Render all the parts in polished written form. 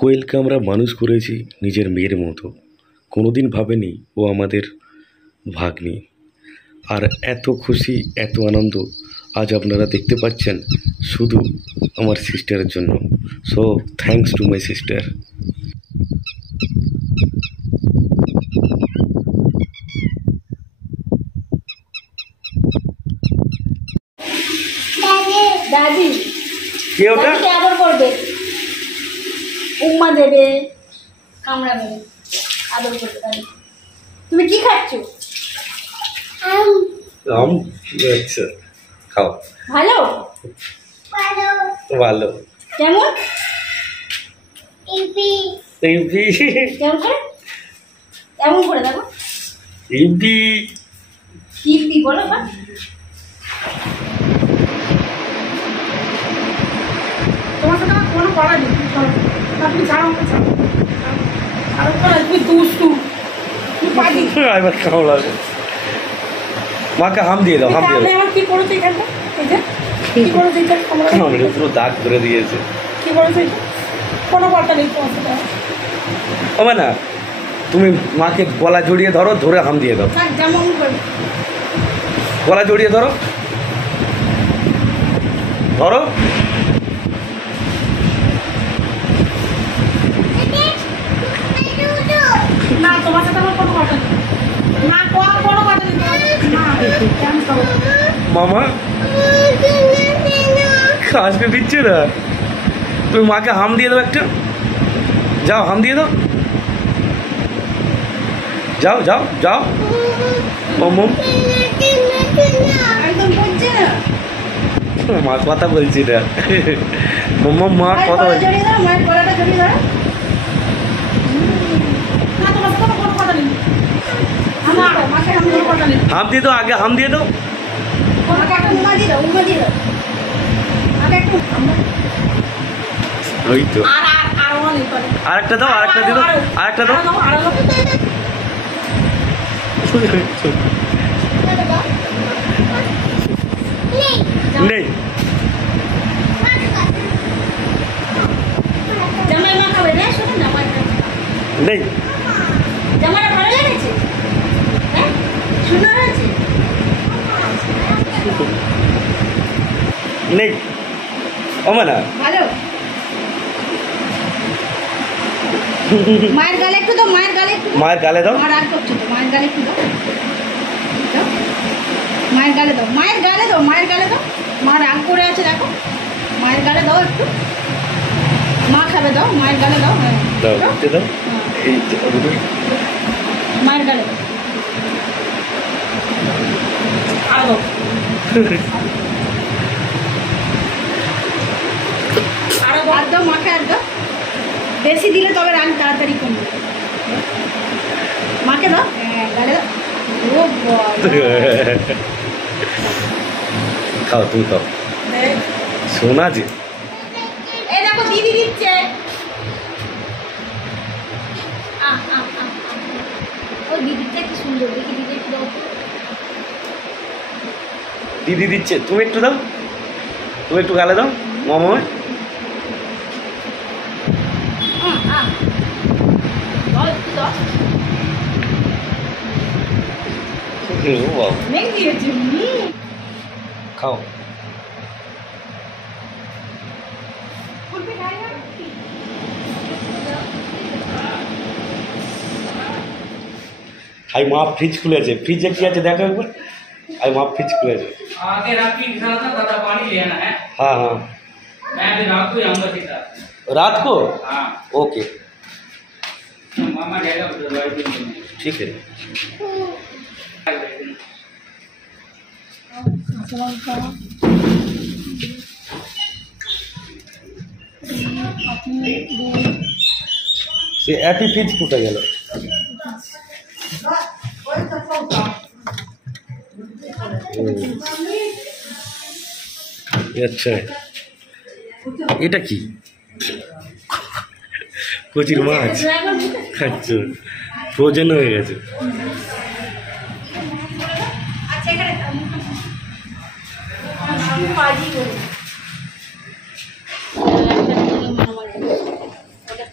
কোয়েলকে আমরা মানুষ করেছি নিজের মেয়ের মতো। কোনোদিন ভাবেনি ও আমাদের ভাগ্নি। আর এত খুশি, এত আনন্দ আজ আপনারা দেখতে পাচ্ছেন শুধু আমার সিস্টারের জন্য। So thanks to my sister. দাদি কে ওটা? আদর করবে, উম্মা দেবে, কামড়াবে, আদর করবে। দাদি তুমি কি খাচ্ছ? আচ্ছা, খাও। ভালো ভালো। কেমন কেমন করে? এমন করে দেখো। কি বলো বা? তোমার সাথে আমার কোনো করা নেই। তুমি ছাড়ো, আমাকে ছাড়ো। আরো করা তুমি দুষ্টু, তুমি পাগি। এবার খাও লাগে। মাকে হাম দিয়ে দাও, হাম দিয়ে দাও। আমার কি করেছে এখানটা? এই যে কি করেছে এটা? আমাকে পুরো দাগ করে দিয়েছে। কি করেছে এটা? কোনো কথা নেই তোমার সাথে। হবে না, তুমি মাকে গলা জড়িয়ে ধরো, ধরে হাম দিয়ে দাও। যেমন করে গলা জড়িয়ে ধরো, ধরো। না, তোমার সাথে আমার কোনো কথা নেই। না, কোনো কথা নেই। মামা আসবে দিচ্ছে না। তুমি মাকে হাম দিয়ে দাও একটা। যাও, হাম দিয়ে দাও। যাও যাও যাও। মম একদম বলছে না। মা কথা বলছি না। মম মা কথা বলছি। জড়িয়ে দাও, মায়ের গলাটা জড়িয়ে দাও। না, তোমার সাথে কোনো কথা নেই। মাকে হাম দিয়ে কথা নেই। হাম দিয়ে দাও, আগে হাম দিয়ে দাও। মাকে একটা উম্মা দিয়ে দাও, উম্মা দিয়ে দাও। মাকে একটু ওই তো। আর অনেক করে। আরেকটা দাও, আরেকটা দিয়ে দাও, আরেকটা দাও। নেই। জামাই মা খাবে না, শোনো না, নেই। জামাটা ভালো লেগেছে? হ্যাঁ, সুন্দর হয়েছে। নেই। ওমা না ভালো। মায়ের গালে একটু দাও, মায়ের গালে একটু দাও। মায়ের গালে দাও। মা রাগ করছে তো, মায়ের গালে একটু দাও। দাও। মায়ের গালে দাও, মায়ের গালে দাও, মায়ের গালে দাও। মা রাগ করে আছে দেখো। মায়ের গালে দাও একটু। মা খাবে, দাও মায়ের গালে দাও। হ্যাঁ দাও, দিতে দাও। এই যে মায়ের গালে দাও। আর দাও। আর দাও, মাকে আর দাও। বেশি দিলে তবে রাগ তাড়াতাড়ি কমবে। মাকে দাও। হ্যাঁ, গালে দাও। ও খাও, তুমি খাও। শোনা যে এই দেখো দিদি দিচ্ছে। ও দিদিটা কি সুন্দর, দেখি দিদি একটু দাও। দিদি দিচ্ছে, তুমি একটু দাও। তুমি একটু গালে দাও মামা। খাও। आई माँ फ्रिज खुलेছে, फ्रिज কি আছে দেখো একবার। आई माँ फ्रिज खुलेছে। आगे रात की खाना था, दादा पानी लेना है। हाँ हाँ, मैं भी रात को आऊंगा सीधा। रात को। हाँ, ओके, मामा जाएगा दवाई देने। ठीक है। সে এপি ফ্রিজ কোথায় গেল? আচ্ছা, এটা কি? কচির মাছ। আচ্ছা, ফ্রোজেন হয়ে গেছে।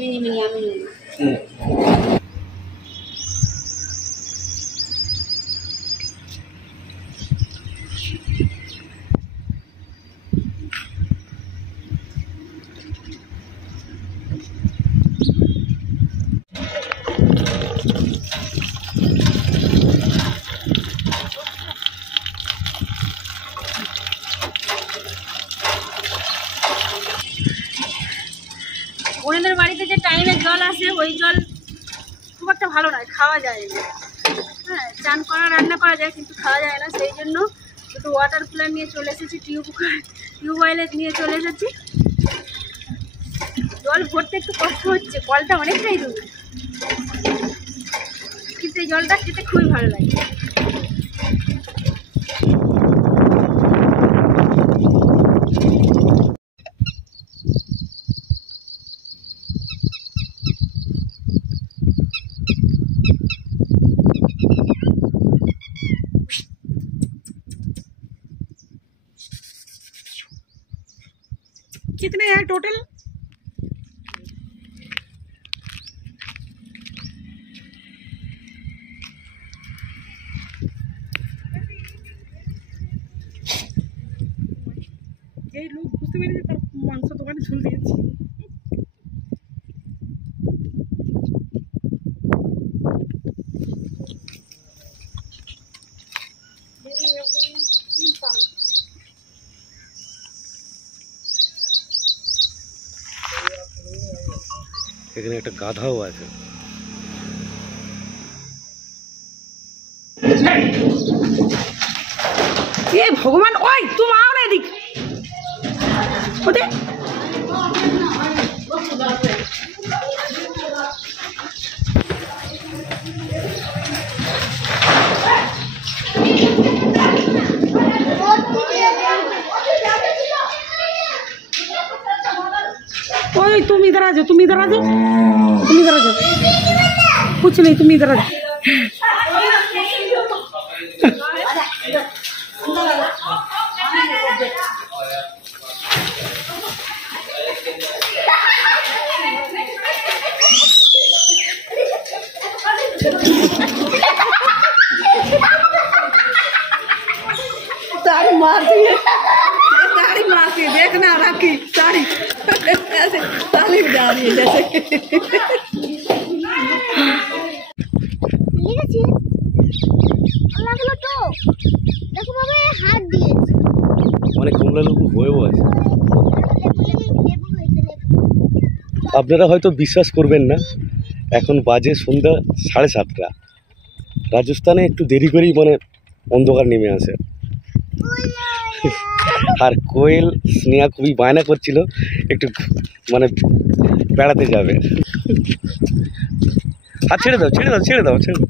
মিনি মিনি আমি ওনাদের বাড়িতে যে টাইমের জল আসে ওই জল খুব একটা ভালো নয়, খাওয়া যায় না। হ্যাঁ, চান করা রান্না করা যায় কিন্তু খাওয়া যায় না। সেই জন্য একটু ওয়াটার কুলার নিয়ে চলে এসেছি, টিউবওয়েলে নিয়ে চলে এসেছি। জল ভরতে একটু কষ্ট হচ্ছে, কলটা অনেকটাই দূর, কিন্তু এই জলটা খেতে খুবই ভালো লাগে। कितने हैं टोटल? এই লোক বুঝতে পেরেছে তার মাংস দোকানে ঝুল দিয়েছে। এখানে একটা গাধাও আছে। এ ভগবান, ওই তুমি আও না এদিক ওতে। ओए तुम इधर आ जाओ, तुम इधर आ जाओ, तुम इधर आ जाओ। कुछ नहीं, तुम इधर आ जाओ। साड़ी मारती है, साड़ी मारती है, देखना राखी साड़ी ऐसे साड़ी जा रही है जैसे। লাগলো তো দেখো বাবা, হাত দিয়েছে অনেক কমলা লেবু হয়েও আছে। আপনারা হয়তো বিশ্বাস করবেন না, এখন বাজে সন্ধ্যা 7:30। রাজস্থানে একটু দেরি করেই মানে অন্ধকার নেমে আসে। আর কোয়েল স্নেহা খুবই বায়না করছিল একটু মানে বেড়াতে যাবে। আর ছেড়ে দাও, ছেড়ে দাও, ছেড়ে দাও, ছেড়ে দাও।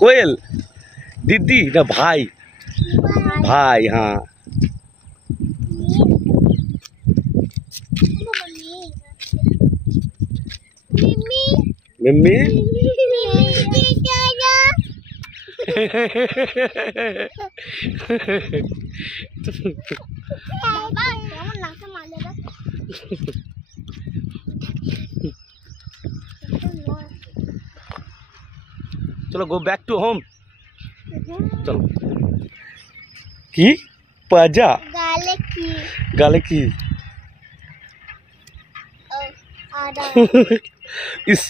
কোয়েল দিদি না ভাই? ভাই, হ্যাঁ। মিম্মি चलो गो बैक टू होम। चलो की पाजा गाले की इस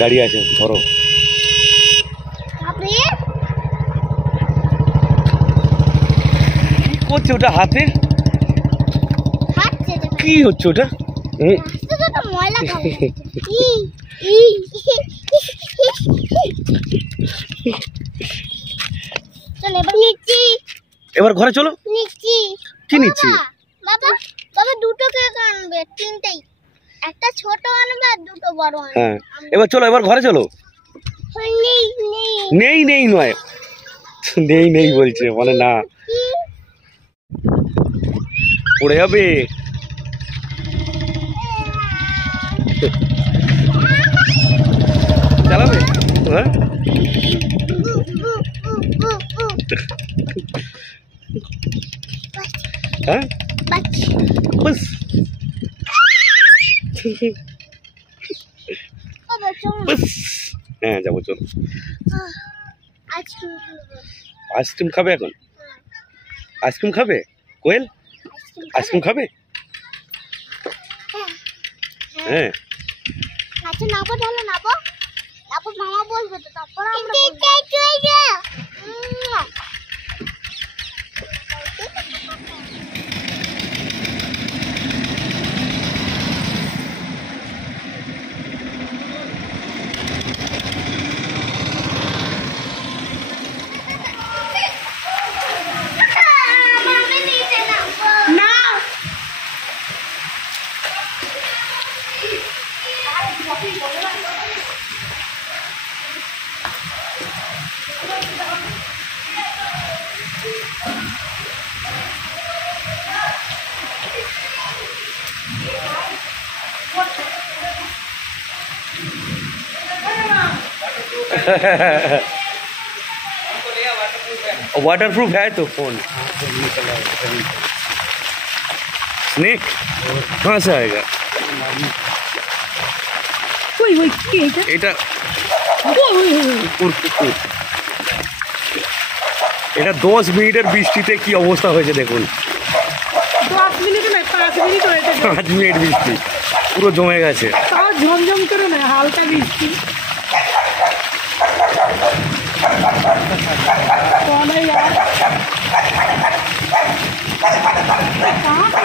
गाड़ी আছে ধরো। কি করছে ওটা হাতে? কি হচ্ছে ওটা? এবার ঘরে চলো। কি নিচ্ছি? বাবা বাবা দুটো কেক আনবে, তিনটেই, একটা ছোট আনবে আর দুটো বড় আনবে। হ্যাঁ, এবার চলো, এবার ঘরে চলো। নেই নেই নেই নয়, নেই নেই বলছে, মানে না পড়ে যাবে। চালাবে? হ্যাঁ হ্যাঁ বাস বাস হ্যাঁ যাবো চলো। আইসক্রিম খাবে এখন? আইসক্রিম খাবে কোয়েল? আইসক্রিম খাবে? হ্যাঁ আচ্ছা নাবো তাহলে নাবো নাবো মামা বলবে তো তারপর আমরা না वाटरप्रूफ है तो फोन। स्नेक कहाँ से आएगा? ওই ওই কি এটা এটা কুকুর কুকুর। এটা 10 মিনিটের বৃষ্টিতে কি অবস্থা হয়েছে দেখুন। 10 মিনিট না 5 মিনিট হয়েছে 5 মিনিট বৃষ্টি পুরো জমে গেছে। তাও ঝমঝম করে না হালকা বৃষ্টি कौन है यार कहाँ पे